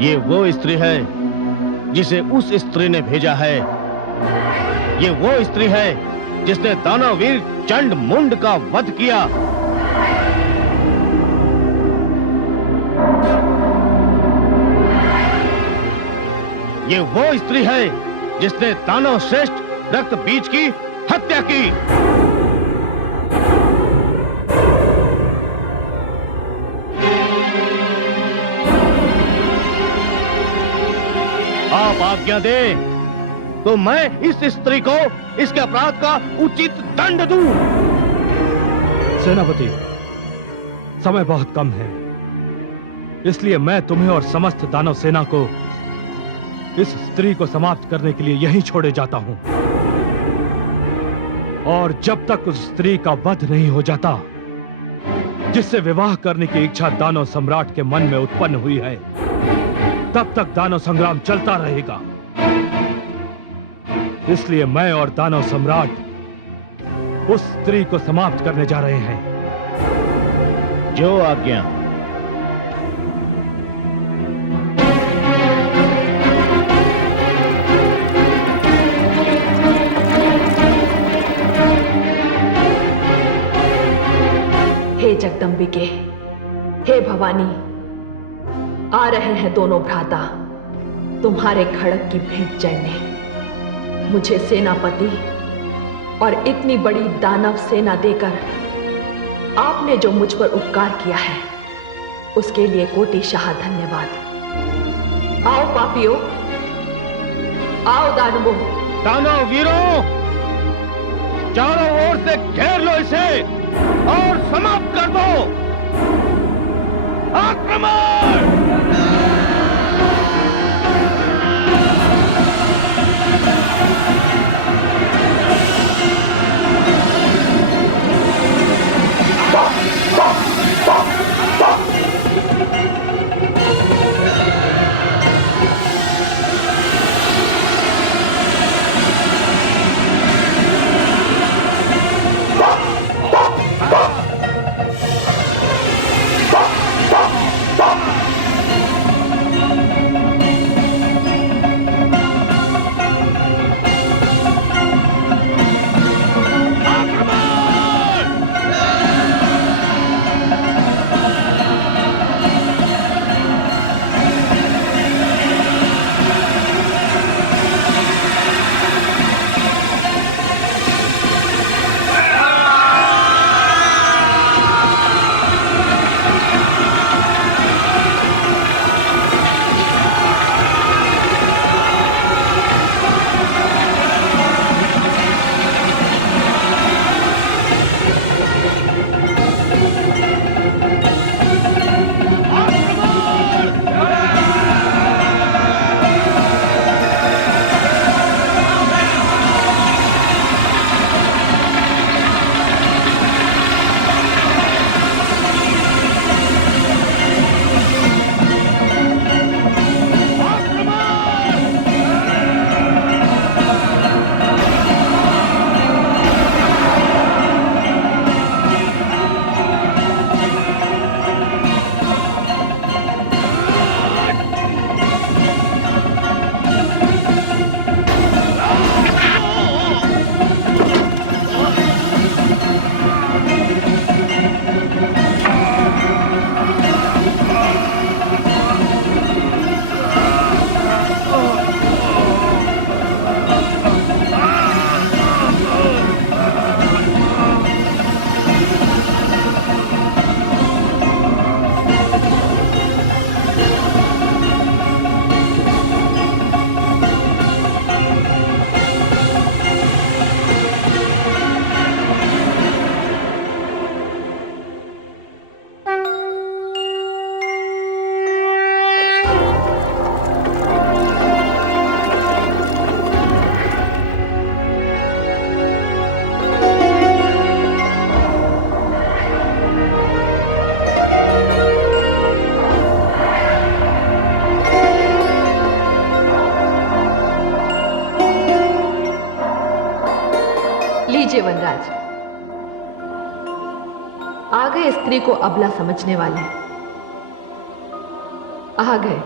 ये वो स्त्री है जिसे उस स्त्री ने भेजा है। ये वो स्त्री है जिसने दानववीर चंड मुंड का वध किया। ये वो स्त्री है जिसने दानव श्रेष्ठ रक्त बीज की हत्या की। आप आज्ञा दे तो मैं इस स्त्री को इसके अपराध का उचित दंड दूं। सेनापति, समय बहुत कम है, इसलिए मैं तुम्हें और समस्त दानव सेना को इस स्त्री को समाप्त करने के लिए यहीं छोड़े जाता हूं। और जब तक उस स्त्री का वध नहीं हो जाता जिससे विवाह करने की इच्छा दानव सम्राट के मन में उत्पन्न हुई है, तब तक दानव संग्राम चलता रहेगा। इसलिए मैं और दानव सम्राट उस स्त्री को समाप्त करने जा रहे हैं। जो आज्ञा। हे जगदंबिके, हे भवानी, आ रहे हैं दोनों भ्राता तुम्हारे खड़ग की भेंट चढ़ने। मुझे सेनापति और इतनी बड़ी दानव सेना देकर आपने जो मुझ पर उपकार किया है उसके लिए कोटिशाह धन्यवाद। आओ पापियों, आओ दानवों। दानव वीरों, चारों ओर से घेर लो इसे और समाप्त कर दो। आक्रमण! लीजिए वनराज, आ गए स्त्री को अबला समझने वाले, आ गए।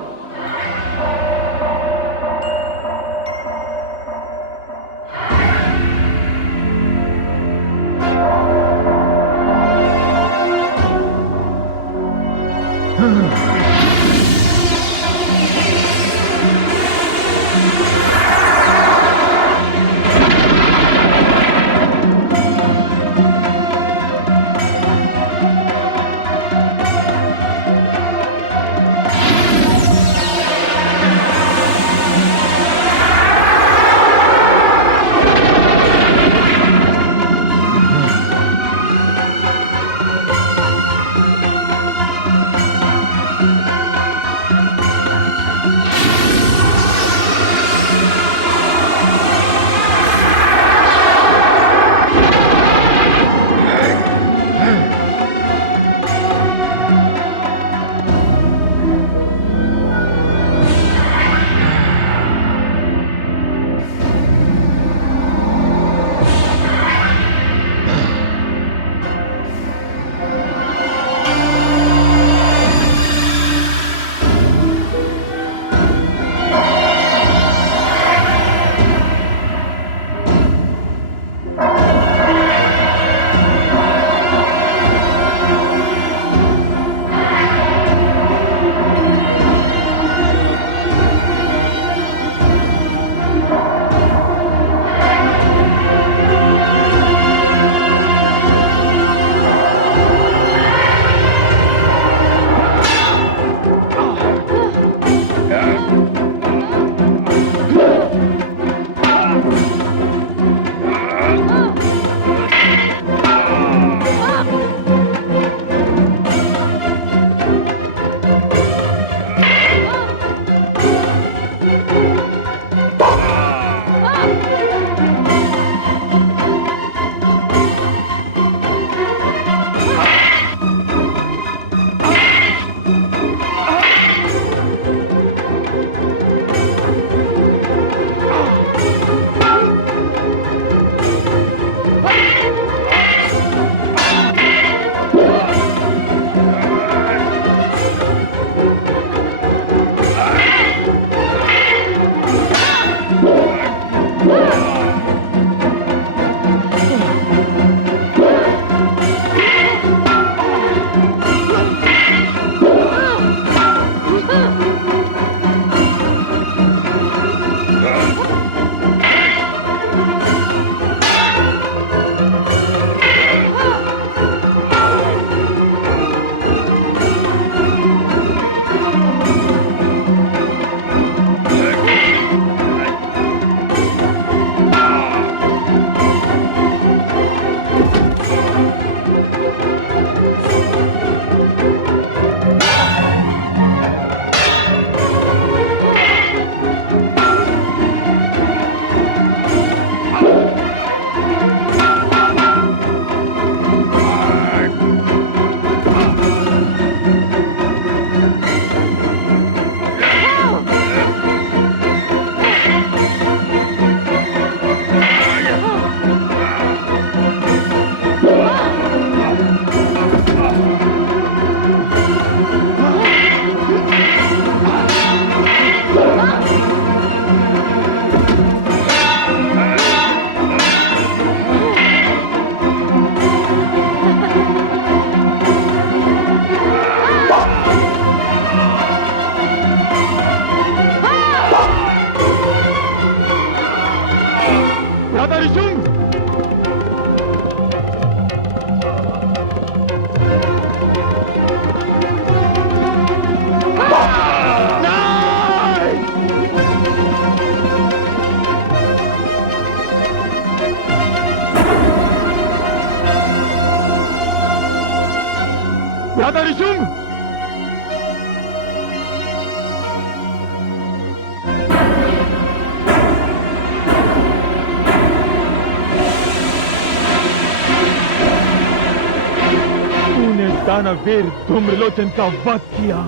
दानवीर धूम्रलोचन का वध किया।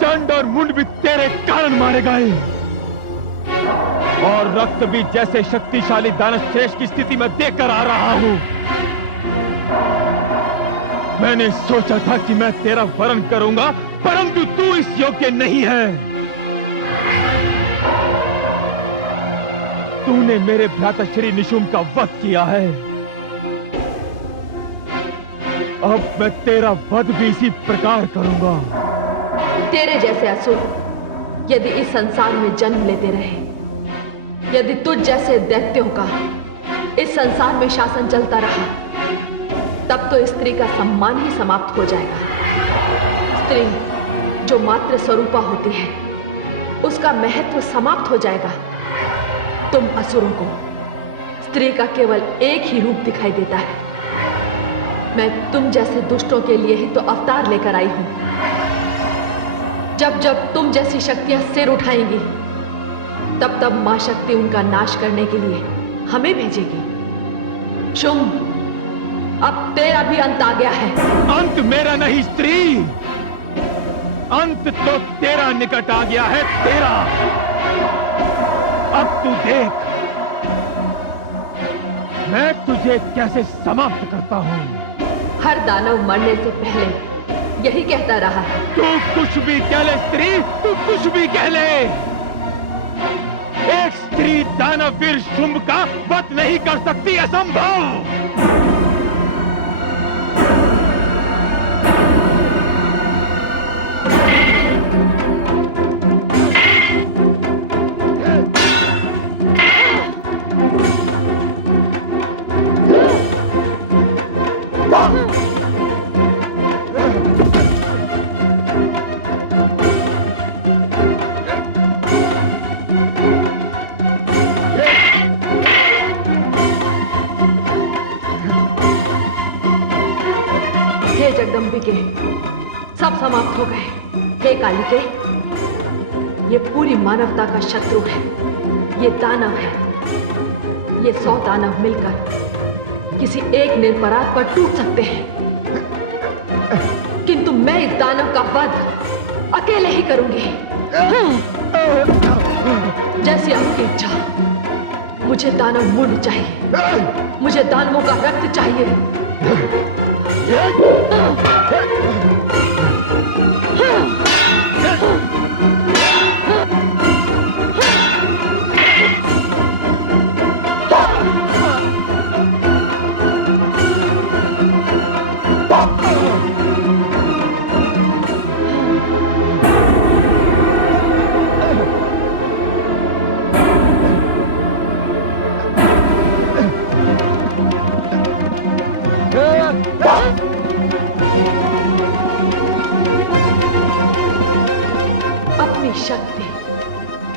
चंड और मुंड भी तेरे कारण मारे गए, और रक्त भी जैसे शक्तिशाली दानवश्रेष्ठ की स्थिति में देखकर आ रहा हूं। मैंने सोचा था कि मैं तेरा वरण करूंगा, परंतु तू इस योग्य नहीं है। तूने मेरे भ्राता श्री निशुंभ का वध किया है, अब मैं तेरा वध भी इसी प्रकार करूंगा। तेरे जैसे असुर यदि इस संसार में जन्म लेते रहे, यदि तुझ जैसे दैत्यों का इस संसार में शासन चलता रहा, तब तो स्त्री का सम्मान ही समाप्त हो जाएगा। स्त्री जो मात्र स्वरूपा होती है, उसका महत्व समाप्त हो जाएगा। तुम असुरों को स्त्री का केवल एक ही रूप दिखाई देता है। मैं तुम जैसे दुष्टों के लिए ही तो अवतार लेकर आई हूं। जब जब तुम जैसी शक्तियां सिर उठाएंगी, तब तब मां शक्ति उनका नाश करने के लिए हमें भेजेगी। शुंभ, अब तेरा भी अंत आ गया है। अंत मेरा नहीं स्त्री, अंत तो तेरा निकट आ गया है, तेरा। अब तू देख मैं तुझे कैसे समाप्त करता हूं। हर दानव मरने से पहले यही कहता रहा है। तू कुछ भी कह ले स्त्री, तू कुछ भी कह ले। एक स्त्री दानवीर शुंभ का वध नहीं कर सकती, असंभव। हे जगदम्बिके, सब समाप्त हो गए। हे कालिके, ये पूरी मानवता का शत्रु है, ये दानव है। ये 100 दानव मिलकर किसी एक निरपराध पर टूट सकते हैं, किंतु मैं इस दानव का वध अकेले ही करूंगी। जैसी आपकी इच्छा। मुझे दानव मुंड चाहिए, मुझे दानवों का रक्त चाहिए। अपनी शक्ति,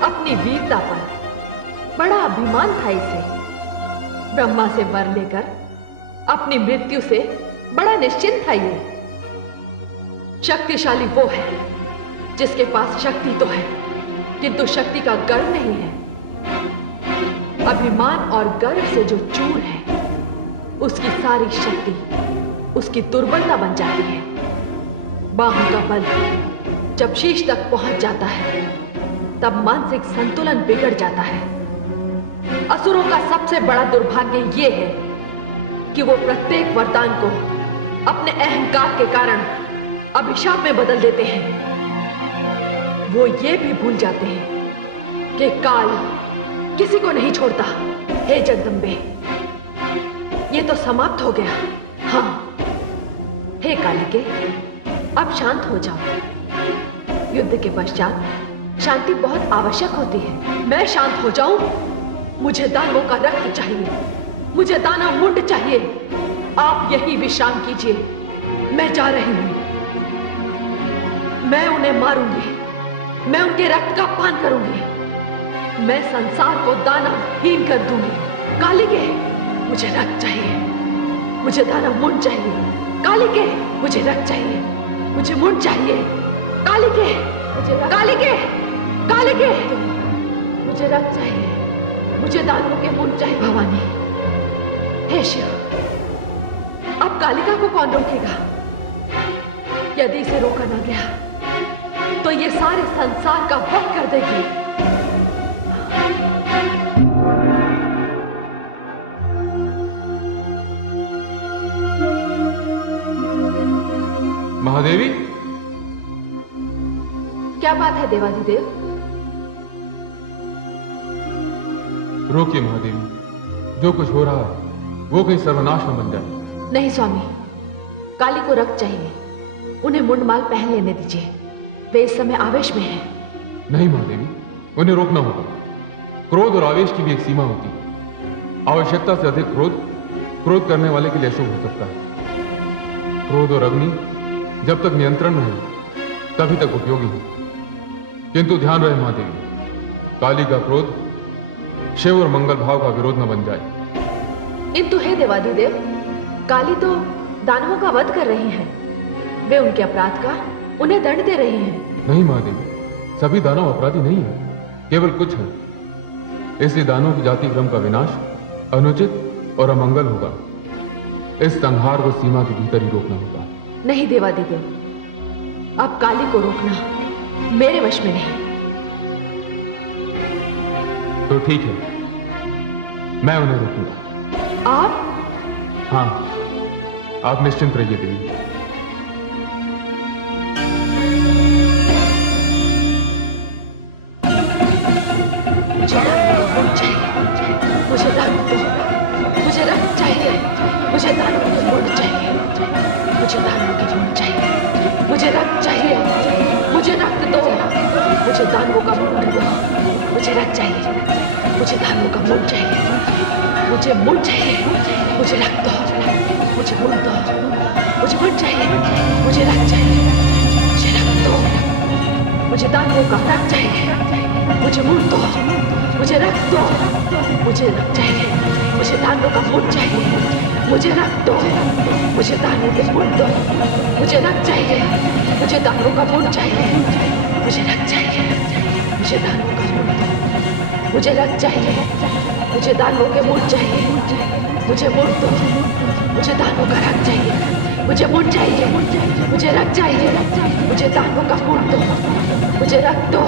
अपनी वीरता पर बड़ा अभिमान था इसे। ब्रह्मा से वर लेकर अपनी मृत्यु से बड़ा निश्चिंत था ये। शक्तिशाली वो है जिसके पास शक्ति तो है, किंतु शक्ति का गर्व नहीं है। अभिमान और गर्व से जो चूर है, उसकी सारी शक्ति उसकी दुर्बलता बन जाती है। बाहों का बल जब शीश तक पहुंच जाता है, तब मानसिक संतुलन बिगड़ जाता है। असुरों का सबसे बड़ा दुर्भाग्य यह है कि वो प्रत्येक वरदान को अपने अहंकार के कारण अभिशाप में बदल देते हैं। वो ये भी भूल जाते हैं कि काल किसी को नहीं छोड़ता। हे जगदम्बे, ये तो समाप्त हो गया। हाँ, हे कालिके, अब शांत हो जाओ। युद्ध के पश्चात शांति बहुत आवश्यक होती है। मैं शांत हो जाऊं? मुझे दानवों का रक्त चाहिए, मुझे दानव मुंड चाहिए। आप यही विश्राम कीजिए, मैं जा रही हूं। मैं उन्हें मारूंगी, मैं उनके रक्त का पान करूंगी, मैं संसार को दानवहीन कर दूंगी। कालिके, मुझे रक्त चाहिए, मुझे दानव मुंड चाहिए। कालिके, मुझे रक्त चाहिए, मुझे मुंड चाहिए। कालिके, कालिके, कालिके, मुझे रक्त चाहिए, मुझे दानवों के मुंड चाहिए। भवानी, हे शिव, अब कालिका को कौन रोकेगा? यदि इसे रोका ना गया तो ये सारे संसार का वध कर देगी। महादेवी, क्या बात है देवाधिदेव? रोकिए महादेवी, जो कुछ हो रहा है वो कहीं सर्वनाश न बन जाए। नहीं स्वामी, काली को रक्त चाहिए। उन्हें मुंडमाल पहन लेने दीजिए, वे इस समय आवेश में हैं। नहीं महादेवी, उन्हें रोकना होगा। क्रोध और आवेश की भी एक सीमा होती है। आवश्यकता से अधिक क्रोध करने वाले के लिए अशुभ हो सकता है। क्रोध और अग्नि जब तक नियंत्रण में है तभी तक उपयोगी है। किंतु ध्यान रहे महादेवी, काली का क्रोध शिव और मंगल भाव का विरोध न बन जाए। किंतु हे देवाधिदेव, काली तो दानवों का वध कर रही हैं। वे उनके अपराध का उन्हें दंड दे रही हैं। नहीं महादेवी, सभी दानव अपराधी नहीं है, केवल कुछ है। इसलिए दानवों की जाति क्रम का विनाश अनुचित और अमंगल होगा। इस संहार को सीमा के भीतर ही रोकना होगा। नहीं देवाधिदेव, अब काली को रोकना मेरे वश में नहीं। तो ठीक है, मैं उन्हें रोकूंगा। आप? हाँ, आप निश्चिंत रहिए देवी। मुझे रक्त चाहिए, मुझे रक्त चाहिए, मुझे दानवों की मूंड चाहिए, मुझे दानवों की मूंड चाहिए, मुझे रक्त चाहिए, मुझे रक्त दो, मुझे दानवों का मूंड दो, मुझे रक्त चाहिए, मुझे दानवों का मूंड चाहिए, मुझे मूंड चाहिए, मुझे रक्त दो, मुझे मूंड दो, मुझे मूंड चाहिए, मुझे रक्त चाहिए, मुझे रक्त दो, मुझे दानवों का रक्त चाहिए, मुझे मूंड दो, मुझे रक्त दो, मुझे रक्त चाहिए, मुझे दानवों का मूंड चाहिए, मुझे रक्त दो, मुझे दानवों के मूंड दो, मुझे रक्त चाहिए, मुझे दानवों का मूंड चाहिए, मुझे रक्त चाहिए, मुझे दानवों का मूंड दो, मुझे रक्त चाहिए, मुझे दानवों के मूंड चाहिए, मुझे मूंड दो, मुझे दानवों का रक्त चाहिए, मुझे मूंड चाहिए, मुझे रक्त चाहिए, मुझे दानवों का मूंड दो, मुझे रक्त दो,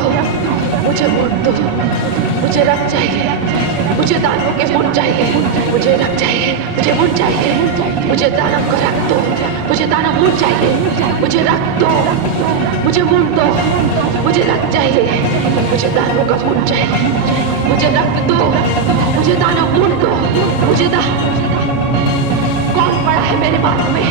मुझे मूंड दो, मुझे रक्त चाहिए, मुझे दानवों के मूंड चाहिए, मुझे रक्त चाहिए, मुझे मूंड चाहिए, मुझे दानव का रक्त दो, मुझे दानव मूंड चाहिए, मुझे रक्त दो, मुझे मूंड दो, मुझे रक्त चाहिए, मुझे दानवों का मूंड चाहिए, मुझे रक्त दो, मुझे दानव मूंड दो, मुझे कौन पड़ा है मेरे मार्ग में?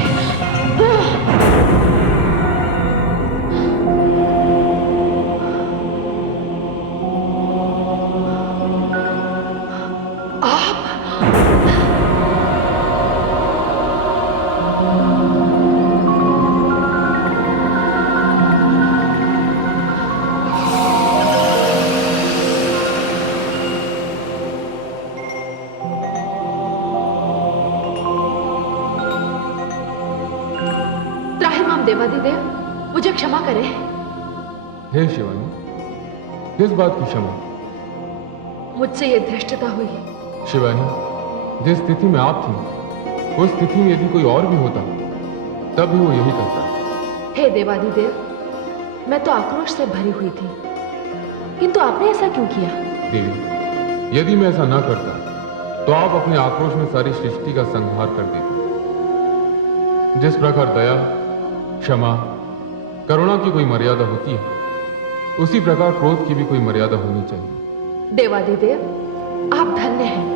देवाधिदेव, मुझे क्षमा करें। हे शिवानी, किस बात की क्षमा? मुझसे ये धृष्टता हुई। शिवानी, जिस स्थिति में आप थी उस स्थिति में यदि कोई और भी होता तब भी वो यही करता। हे देवाधिदेव, मैं तो आक्रोश से भरी हुई थी, किंतु आपने ऐसा क्यों किया? देवी, यदि मैं ऐसा ना करता तो आप अपने आक्रोश में सारी सृष्टि का संहार कर देते। जिस प्रकार दया, क्षमा, करुणा की कोई मर्यादा होती है, उसी प्रकार क्रोध की भी कोई मर्यादा होनी चाहिए। देवाधिदेव, आप धन्य हैं।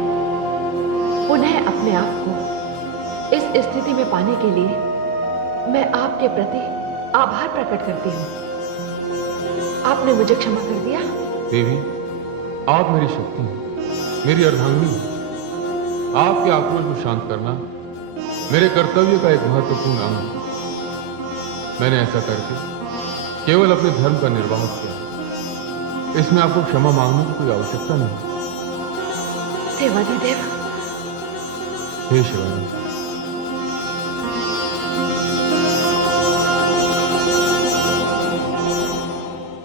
पुनः अपने आप को इस स्थिति में पाने के लिए मैं आपके प्रति आभार प्रकट करती हूँ। आपने मुझे क्षमा कर दिया। देवी, आप मेरी शक्ति हैं, मेरी अर्धांगिनी हैं। आपके आक्रोश को शांत करना मेरे कर्तव्य का एक महत्वपूर्ण अंग है। मैंने ऐसा करके केवल अपने धर्म का निर्वाह किया। इसमें आपको क्षमा मांगने की कोई आवश्यकता नहीं। देवाधिदेव। हे शिवानी,